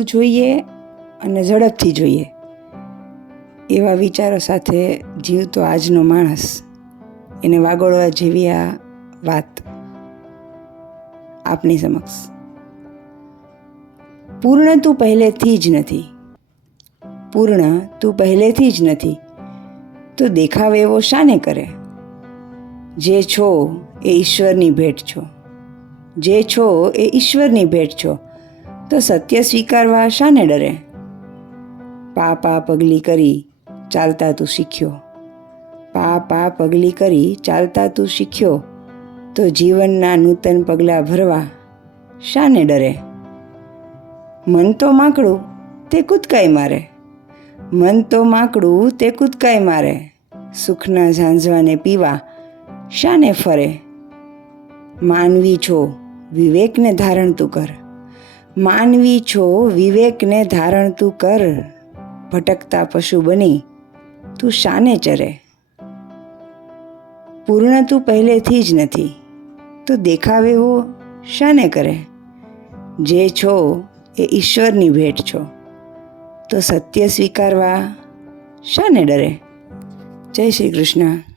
જોઈએ અને ઝડપથી જોઈએ. એવા વિચારો સાથે જીવતો આજનો માણસ એને વાગોળવા જેવી આ વાત આપની સમક્ષ. પૂર્ણ તું પહેલેથી જ નથી. પૂર્ણ તું પહેલેથી જ નથી. તો દેખાવ એવો શાને કરે? જે છો એ ઈશ્વરની ભેટ છો. જે છો એ ઈશ્વરની ભેટ છો. તો સત્ય સ્વીકારવા શાને ડરે? પા પા પગલી કરી ચાલતા તું શીખ્યો. પા પા પગલી કરી ચાલતા તું શીખ્યો. તો જીવનના નૂતન પગલાં ભરવા શાને ડરે? મન તો માકડું તે કૂદકાઈ મારે. મન તો માકડું તે કૂદકાઈ મારે. સુખના ઝાંઝવાને પીવા શાને ફરે. માનવી છો, વિવેકને ધારણ તું કર. માનવી છો, વિવેકને ધારણ તું કર. ભટકતા પશુ બની, તું શાને ચરે. પૂર્ણ તું પહેલેથી જ નથી, તો દેખાવ એવો શાને કરે. જે છો, એ ઈશ્વરની ભેટ છો. તો સત્ય સ્વીકારવા શાને ડરે. જય શ્રી કૃષ્ણ.